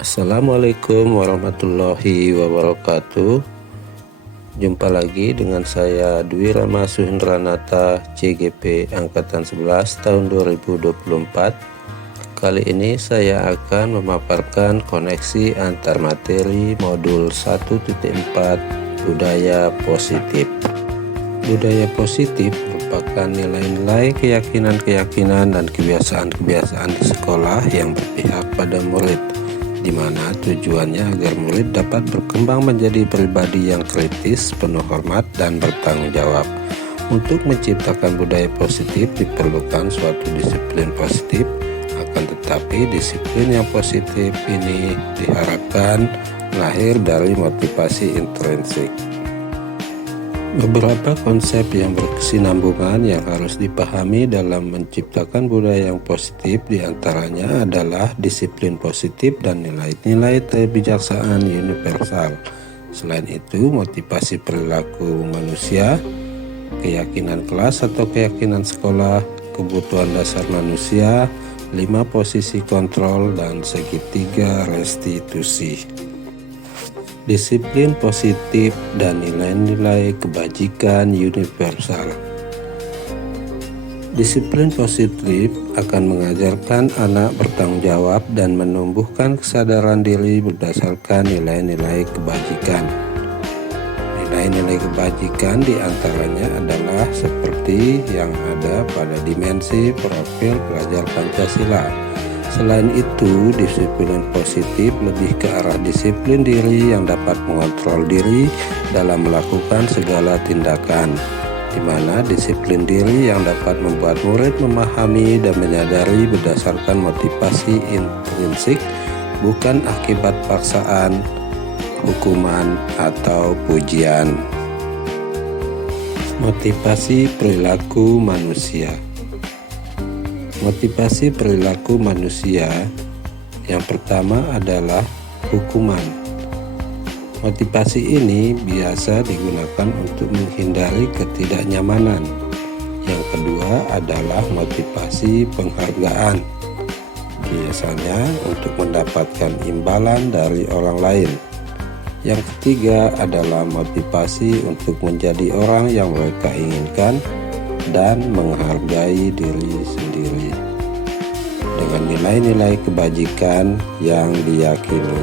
Assalamualaikum warahmatullahi wabarakatuh. Jumpa lagi dengan saya Dwi Rama Suhendranata, CGP Angkatan 11 tahun 2024. Kali ini saya akan memaparkan koneksi antar materi modul 1.4 budaya positif. Budaya positif merupakan nilai-nilai, keyakinan-keyakinan, dan kebiasaan-kebiasaan di sekolah yang berpihak pada murid, di mana tujuannya agar murid dapat berkembang menjadi pribadi yang kritis, penuh hormat, dan bertanggung jawab. Untuk menciptakan budaya positif diperlukan suatu disiplin positif, akan tetapi disiplin yang positif ini diharapkan lahir dari motivasi intrinsik. Beberapa konsep yang berkesinambungan yang harus dipahami dalam menciptakan budaya yang positif diantaranya adalah disiplin positif dan nilai-nilai kebijaksanaan universal. Selain itu, motivasi perilaku manusia, keyakinan kelas atau keyakinan sekolah, kebutuhan dasar manusia, 5 posisi kontrol, dan segitiga restitusi. Disiplin positif dan nilai-nilai kebajikan universal. Disiplin positif akan mengajarkan anak bertanggung jawab dan menumbuhkan kesadaran diri berdasarkan nilai-nilai kebajikan. Nilai-nilai kebajikan diantaranya adalah seperti yang ada pada dimensi profil pelajar Pancasila. Selain itu, disiplin positif lebih ke arah disiplin diri yang dapat mengontrol diri dalam melakukan segala tindakan, di mana disiplin diri yang dapat membuat murid memahami dan menyadari berdasarkan motivasi intrinsik, bukan akibat paksaan, hukuman, atau pujian. Motivasi perilaku manusia. Motivasi perilaku manusia yang pertama adalah hukuman. Motivasi ini biasa digunakan untuk menghindari ketidaknyamanan. Yang kedua adalah motivasi penghargaan, biasanya untuk mendapatkan imbalan dari orang lain. Yang ketiga adalah motivasi untuk menjadi orang yang mereka inginkan dan menghargai diri sendiri dengan nilai-nilai kebajikan yang diyakini.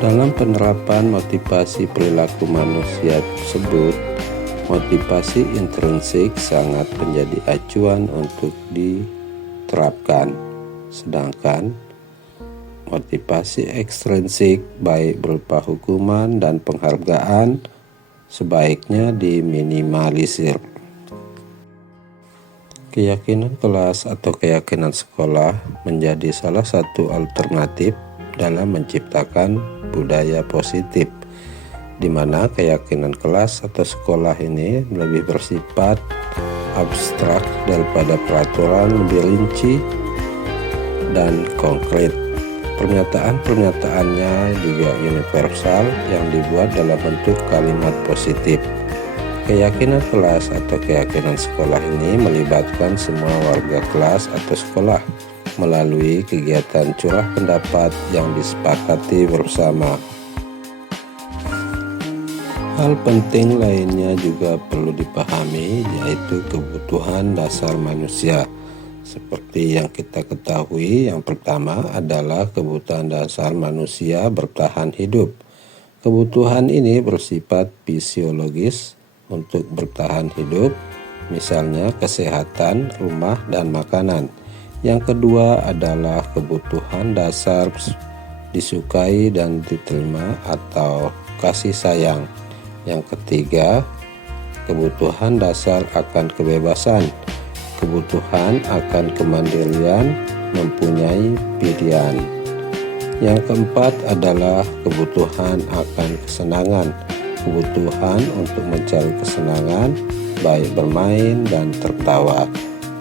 Dalam penerapan motivasi perilaku manusia tersebut, motivasi intrinsik sangat menjadi acuan untuk diterapkan, sedangkan motivasi ekstrinsik baik berupa hukuman dan penghargaan sebaiknya diminimalisir. Keyakinan kelas atau keyakinan sekolah menjadi salah satu alternatif dalam menciptakan budaya positif, di mana keyakinan kelas atau sekolah ini lebih bersifat abstrak daripada peraturan lebih rinci dan konkret. Pernyataan-pernyataannya juga universal yang dibuat dalam bentuk kalimat positif. Keyakinan kelas atau keyakinan sekolah ini melibatkan semua warga kelas atau sekolah melalui kegiatan curah pendapat yang disepakati bersama. Hal penting lainnya juga perlu dipahami, yaitu kebutuhan dasar manusia. Seperti yang kita ketahui, yang pertama adalah kebutuhan dasar manusia bertahan hidup. Kebutuhan ini bersifat fisiologis untuk bertahan hidup, misalnya kesehatan, rumah, dan makanan. Yang kedua adalah kebutuhan dasar disukai dan diterima atau kasih sayang. Yang ketiga, kebutuhan dasar akan kebebasan, kebutuhan akan kemandirian, mempunyai pilihan. Yang keempat adalah kebutuhan akan kesenangan, kebutuhan untuk mencari kesenangan, baik bermain dan tertawa.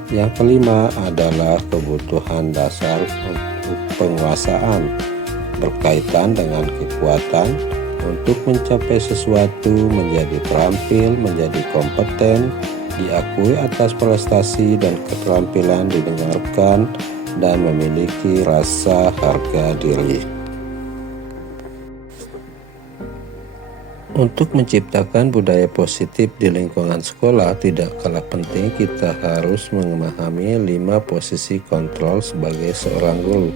Yang kelima adalah kebutuhan dasar untuk penguasaan, berkaitan dengan kekuatan untuk mencapai sesuatu, menjadi terampil, menjadi kompeten, diakui atas prestasi dan keterampilan, didengarkan, dan memiliki rasa harga diri. Untuk menciptakan budaya positif di lingkungan sekolah, tidak kalah penting kita harus memahami 5 posisi kontrol sebagai seorang guru,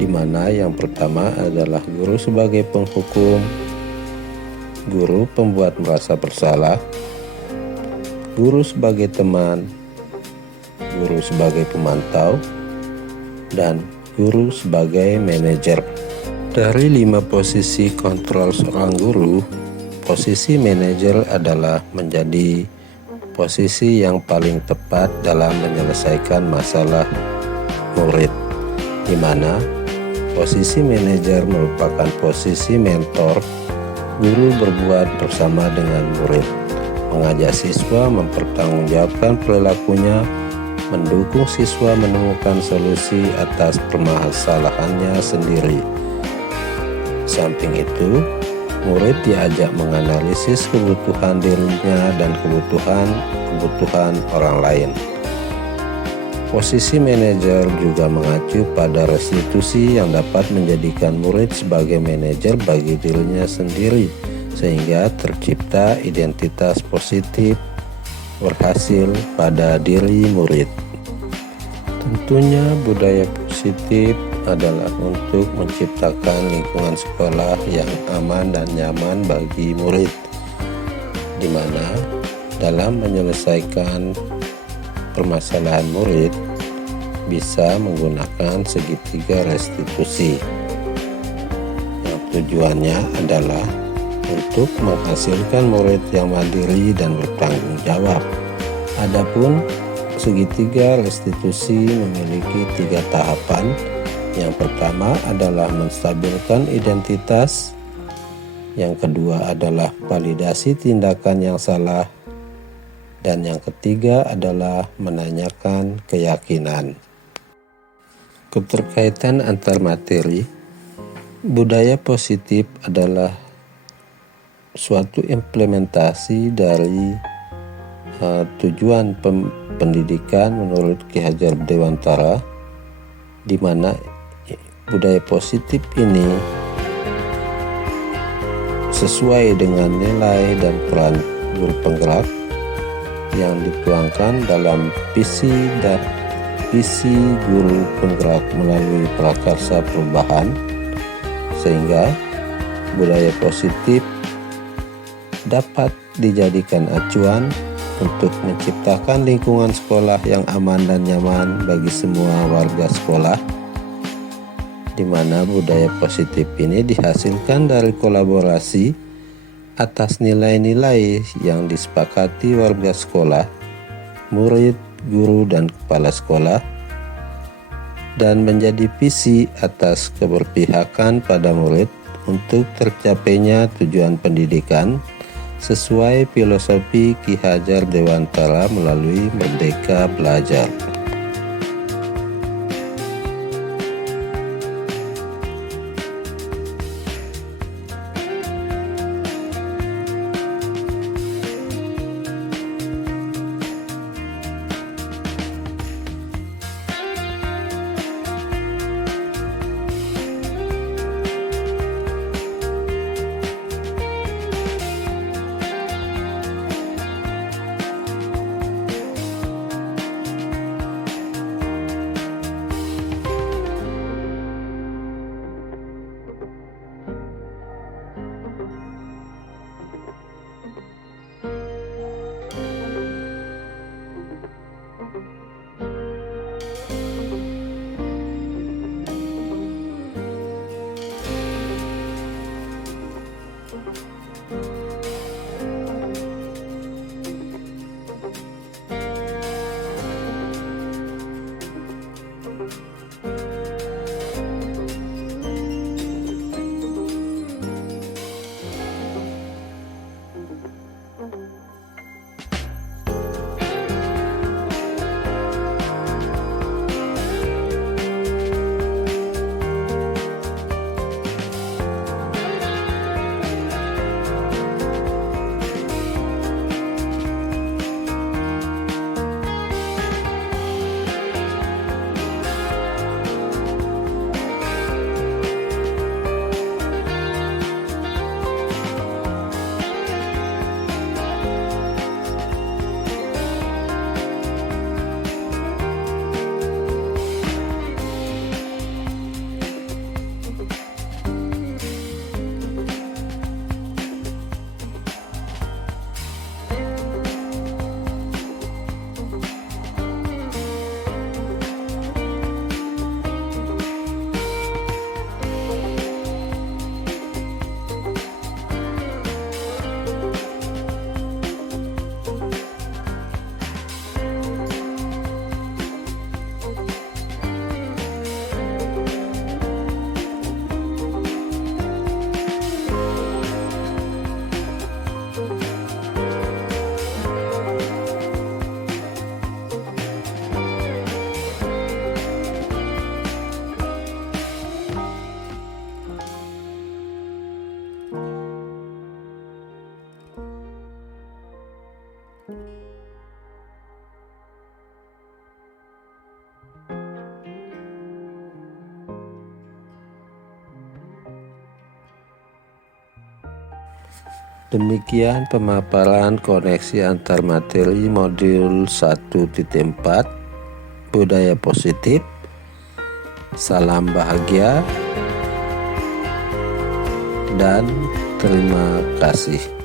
di mana yang pertama adalah guru sebagai penghukum, guru pembuat merasa bersalah, guru sebagai teman, guru sebagai pemantau, dan guru sebagai manajer. Dari 5 posisi kontrol seorang guru, posisi manajer adalah menjadi posisi yang paling tepat dalam menyelesaikan masalah murid, di mana posisi manajer merupakan posisi mentor. Guru berbuat bersama dengan murid, mengajak siswa mempertanggungjawabkan perilakunya, mendukung siswa menemukan solusi atas permasalahannya sendiri. Samping itu, murid diajak menganalisis kebutuhan dirinya dan kebutuhan orang lain. Posisi manajer juga mengacu pada restitusi yang dapat menjadikan murid sebagai manajer bagi dirinya sendiri, sehingga tercipta identitas positif berhasil pada diri murid. Tentunya budaya positif adalah untuk menciptakan lingkungan sekolah yang aman dan nyaman bagi murid, di mana dalam menyelesaikan permasalahan murid bisa menggunakan segitiga restitusi, yang tujuannya adalah untuk menghasilkan murid yang mandiri dan bertanggung jawab. Adapun segitiga restitusi memiliki 3 tahapan. Yang pertama adalah menstabilkan identitas, yang kedua adalah validasi tindakan yang salah, dan yang ketiga adalah menanyakan keyakinan. Keterkaitan antar materi. Budaya positif adalah suatu implementasi dari tujuan pendidikan menurut Ki Hajar Dewantara, di mana budaya positif ini sesuai dengan nilai dan peran guru penggerak yang dituangkan dalam visi guru penggerak melalui prakarsa perubahan, sehingga budaya positif dapat dijadikan acuan untuk menciptakan lingkungan sekolah yang aman dan nyaman bagi semua warga sekolah, di mana budaya positif ini dihasilkan dari kolaborasi atas nilai-nilai yang disepakati warga sekolah, murid, guru, dan kepala sekolah, dan menjadi visi atas keberpihakan pada murid untuk tercapainya tujuan pendidikan sesuai filosofi Ki Hajar Dewantara melalui Merdeka Belajar. Demikian pemaparan koneksi antar materi modul 1.4 budaya positif. Salam bahagia dan terima kasih.